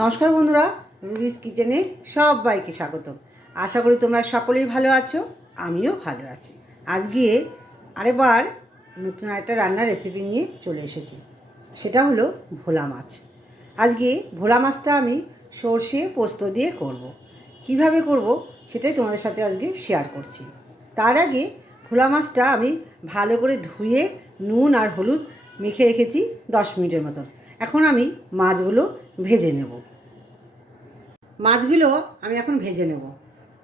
নমস্কার বন্ধুরা, রুবিস কিচেনে সবাইকে স্বাগত। আশা করি তোমরা সকলেই ভালো আছো, আমিও ভালো আছি। আজকে আরেকবার নতুন একটা রান্নার রেসিপি নিয়ে চলে এসেছি, সেটা হলো ভোলা মাছ। আজকে ভোলা মাছটা আমি সর্ষে পোস্ত দিয়ে করব। কীভাবে করব সেটাই তোমাদের সাথে আজকে শেয়ার করছি। তার আগে ভোলা মাছটা আমি ভালো করে ধুয়ে নুন আর হলুদ মেখে রেখেছি দশ মিনিটের মতন। এখন আমি মাছগুলো ভেজে নেব। মাছগুলো আমি এখন ভেজে নেব।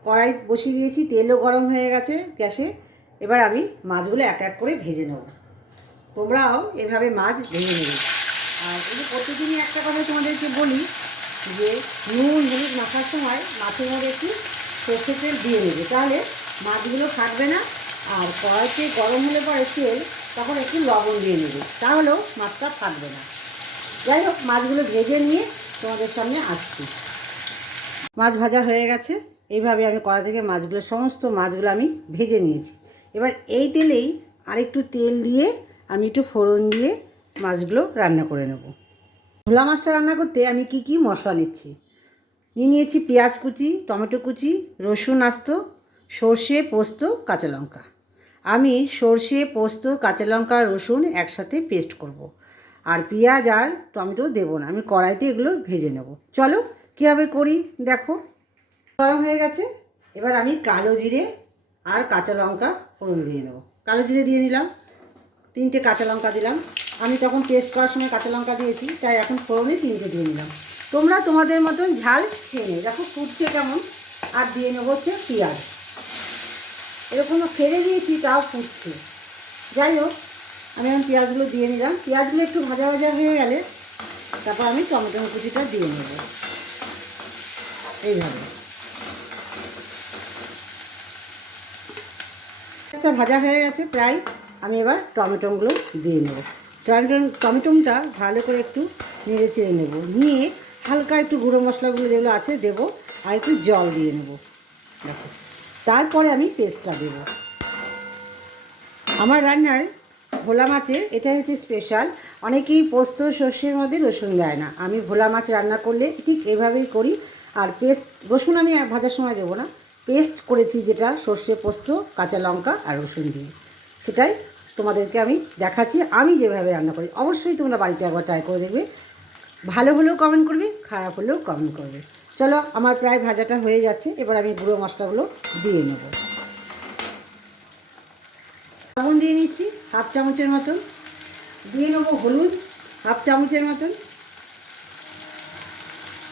কড়াই বসিয়ে দিয়েছি, তেলও গরম হয়ে গেছে গ্যাসে। এবার আমি মাছগুলো এক এক করে ভেজে নেব। তোমরাও এভাবে মাছ ভেজে নেবে। আর এই যে প্রতিদিনই একটা কথা তোমাদেরকে বলি যে, নুন হলুদ মাখার সময় মাছের মধ্যে একটু সর্ষের তেল দিয়ে নেবে। তাহলে মাছগুলো ফাটবে না। আর কড়াইতে গরম হলে পরে তেল, তখন একটু লবণ দিয়ে নেবে। তাহলেও মাছটা ফাটবে না। যাই হোক, মাছগুলো ভেজে নিয়ে তোমাদের সামনে আসছি। মাছ ভাজা হয়ে গেছে। এইভাবে আমি কড়া থেকে মাছগুলো, সমস্ত মাছগুলো আমি ভেজে নিয়েছি। এবার এই তেলেই আরেকটু তেল দিয়ে আমি একটু ফোড়ন দিয়ে মাছগুলো রান্না করে নেব। ভোলা মাছটা রান্না করতে আমি কি কি মশলা নিচ্ছি? নিয়ে নিয়েছি পেঁয়াজ কুচি, টমেটো কুচি, রসুন আস্ত, সর্ষে, পোস্ত, কাঁচা লঙ্কা। আমি সর্ষে, পোস্ত, কাঁচা লঙ্কা, রসুন একসাথে পেস্ট করব। আর পেঁয়াজ আর টমেটো দেবো না, আমি কড়াইতে এগুলো ভেজে নেব। চলো, কীভাবে করি দেখো। গরম হয়ে গেছে, এবার আমি কালো জিরে আর কাঁচা লঙ্কা ফোড়ন দিয়ে নেব। কালো জিরে দিয়ে নিলাম, তিনটে কাঁচা লঙ্কা দিলাম। আমি তখন টেস্ট করার সময় কাঁচা লঙ্কা দিয়েছি, তাই এখন ফোড়নে তিনটে দিয়ে নিলাম। তোমরা তোমাদের মতন ঝাল খেয়ে নেবে দেখো ফুটছে কেমন। আর দিয়ে নেব হচ্ছে পেঁয়াজ। এরকম ফেলে দিয়েছি, তাও ফুটছে। যাই হোক আমি এখন পেঁয়াজগুলো দিয়ে নিলাম। পেঁয়াজগুলো একটু ভাজা ভাজা হয়ে গেলে তারপর আমি টমেটো কুচিটা দিয়ে নেব। এইভাবে। পেঁয়াজটা ভাজা হয়ে গেছে প্রায়। আমি এবার টমেটোগুলো দিয়ে নেব। টমেটো, টমেটোটা ভালো করে একটু নেড়ে চেড়ে নেব। নিয়ে হালকা একটু গুঁড়ো মশলাগুলো যেগুলো আছে দেবো আর একটু জল দিয়ে নেব। দেখো। তারপরে আমি পেস্টটা দেবো। আমার রান্নার ভোলা মাছের এটা হচ্ছে স্পেশাল অনেকেই পোস্ত, সর্ষের মধ্যে রসুন দেয় না। আমি ভোলা মাছ রান্না করলে ঠিক এভাবেই করি। আর পেস্ট রসুন আমি ভাজার সময় দেবো না। পেস্ট করেছি যেটা, সর্ষে পোস্ত, কাঁচা লঙ্কা আর রসুন দিয়ে। সেটাই তোমাদেরকে আমি দেখাচ্ছি। আমি যেভাবে রান্না করি, অবশ্যই তোমরা বাড়িতে একবার ট্রাই করে দেখবে। ভালো হলেও কমেন্ট করবে, খারাপ হলেও কমেন্ট করবে। চলো, আমার প্রায় ভাজাটা হয়ে যাচ্ছে। এবার আমি গুঁড়ো মশলাগুলো দিয়ে নেব। লবণ দিয়ে নিচ্ছি, হাফ চামচের মতন। দিয়ে নেব হলুদ, হাফ চামচের মতন।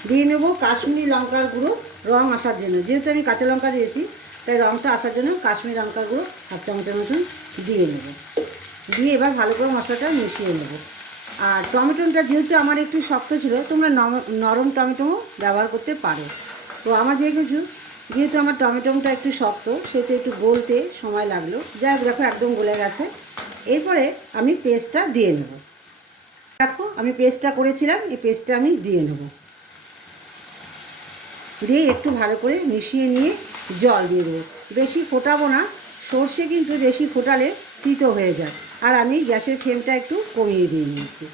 দিয়ে নেব কাশ্মীরি লঙ্কার গুঁড়ো, রং আসার জন্য। যেহেতু আমি কাঁচা লঙ্কা দিয়েছি, তাই রংটা আসার জন্য কাশ্মীরি লঙ্কার গুঁড়ো হাফ চামচের মতন দিয়ে নেব। দিয়ে এবার ভালো করে মশলাটা মিশিয়ে নেব। আর টমেটোটা যেহেতু আমার একটু শক্ত ছিল, তোমরা নরম টমেটো ব্যবহার করতে পারো। তো আমার যেহেতু যেহেতু আমার টমেটোটা একটু শক্ত, সেহেতু একটু গলতে সময় লাগল। হোক, দেখো, একদম গলে গেছে। এরপরে আমি পেস্টটা দিয়ে নেব। দেখো, আমি পেস্টটা করেছিলাম, এই পেস্টটা আমি দিয়ে নেব। দিয়ে একটু ভালো করে মিশিয়ে নিয়ে জল দিয়ে দেবো। বেশি ফোটাবো না, সর্ষে কিন্তু বেশি ফোটালে তিতো হয়ে যায়। আর আমি গ্যাসের ফ্লেমটা একটু কমিয়ে দিয়ে নিয়েছি।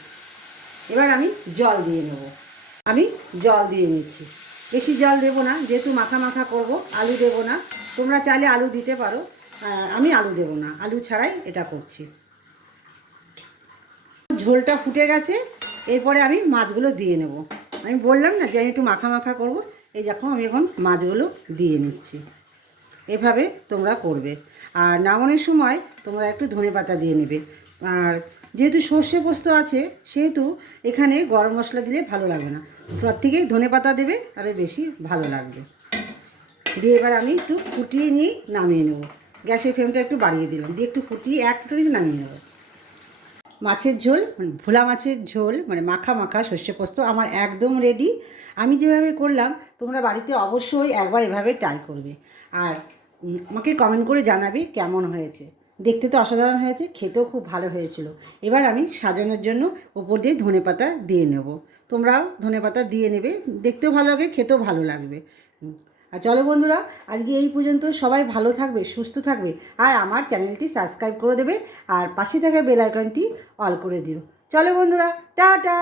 এবার আমি জল দিয়ে নেব। আমি জল দিয়ে নিচ্ছি। বেশি জল দেবো না, যেহেতু মাখা মাখা করব, আলু দেবো না। তোমরা চাইলে আলু দিতে পারো। আমি আলু দেবো না, আলু ছাড়াই এটা করছি। ঝোলটা ফুটে গেছে, এরপরে আমি মাছগুলো দিয়ে নেব। আমি বললাম না যে আমি একটু মাখা মাখা করব, এই দেখো আমি এখন মাছগুলো দিয়ে নিচ্ছি। এভাবে তোমরা করবে। আর নামানোর সময় তোমরা একটু ধনে পাতা দিয়ে নেবে। আর যেহেতু সর্ষে পোস্ত আছে, সেহেতু এখানে গরম মশলা দিলে ভালো লাগবে না। তার থেকে ধনে পাতা দেবে আরও বেশি ভালো লাগবে। দিয়ে এবার আমি একটু ফুটিয়ে নিয়ে নামিয়ে নেব। গ্যাসের ফ্লেমটা একটু বাড়িয়ে দিলাম। দিয়ে একটু ফুটিয়ে এক ফুটিয়ে নামিয়ে নেব। মাছের ঝোল মানে ভোলা মাছের ঝোল মানে মাখা মাখা সর্ষে পোস্ত আমার একদম রেডি আমি যেভাবে করলাম, তোমরা বাড়িতে অবশ্যই একবার এভাবে ট্রাই করবে। আর আমাকে কমেন্ট করে জানাবে কেমন হয়েছে। দেখতে তো অসাধারণ হয়েছে, খেতেও খুব ভালো হয়েছিল। এবার আমি সাজানোর জন্য ওপর দিয়ে ধনেপাতা দিয়ে নেব। তোমরাও ধনেপাতা দিয়ে নেবে, দেখতেও ভালো লাগে খেতেও ভালো লাগবে। আর চলো বন্ধুরা, আজকে এই পর্যন্ত সবাই ভালো থাকবে, সুস্থ থাকবে, আর আমার চ্যানেলটি সাবস্ক্রাইব করে দেবে, আর পাশে থাকা বেল আইকনটি অল করে দিও। চলো বন্ধুরা, টাটা!